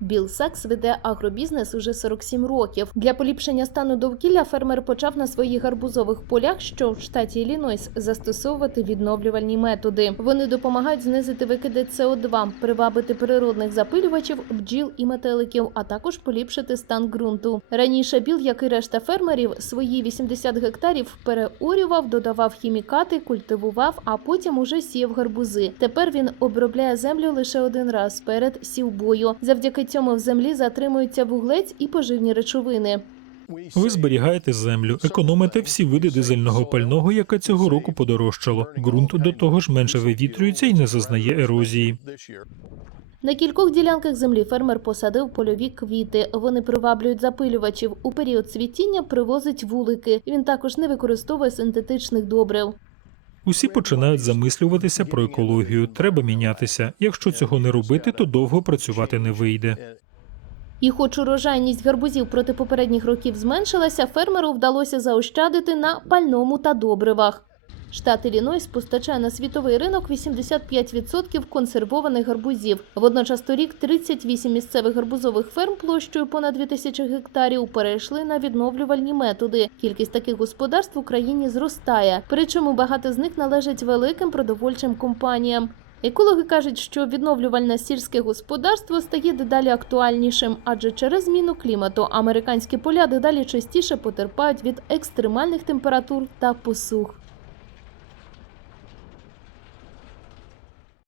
Біл Сакс веде агробізнес уже 47 років. Для поліпшення стану довкілля фермер почав на своїх гарбузових полях, що в штаті Іллінойс, застосовувати відновлювальні методи. Вони допомагають знизити викиди СО2, привабити природних запилювачів, бджіл і метеликів, а також поліпшити стан ґрунту. Раніше Біл, як і решта фермерів, свої 80 гектарів переорював, додавав хімікати, культивував, а потім уже сіяв гарбузи. Тепер він обробляє землю лише один раз перед сівбою. Завдяки цьому в землі затримуються вуглець і поживні речовини. Ви зберігаєте землю, економите всі види дизельного пального, яке цього року подорожчало. Ґрунт до того ж менше вивітрюється і не зазнає ерозії. На кількох ділянках землі фермер посадив польові квіти. Вони приваблюють запилювачів. У період цвітіння привозить вулики. Він також не використовує синтетичних добрив. Усі починають замислюватися про екологію. Треба мінятися. Якщо цього не робити, то довго працювати не вийде. І хоч урожайність гарбузів проти попередніх років зменшилася, фермеру вдалося заощадити на пальному та добривах. Штат Іллінойс постачає на світовий ринок 85% консервованих гарбузів. Водночас торік 38 місцевих гарбузових ферм площею понад 2000 гектарів перейшли на відновлювальні методи. Кількість таких господарств в Україні зростає. Причому багато з них належать великим продовольчим компаніям. Екологи кажуть, що відновлювальне сільське господарство стає дедалі актуальнішим, адже через зміну клімату американські поля дедалі частіше потерпають від екстремальних температур та посух.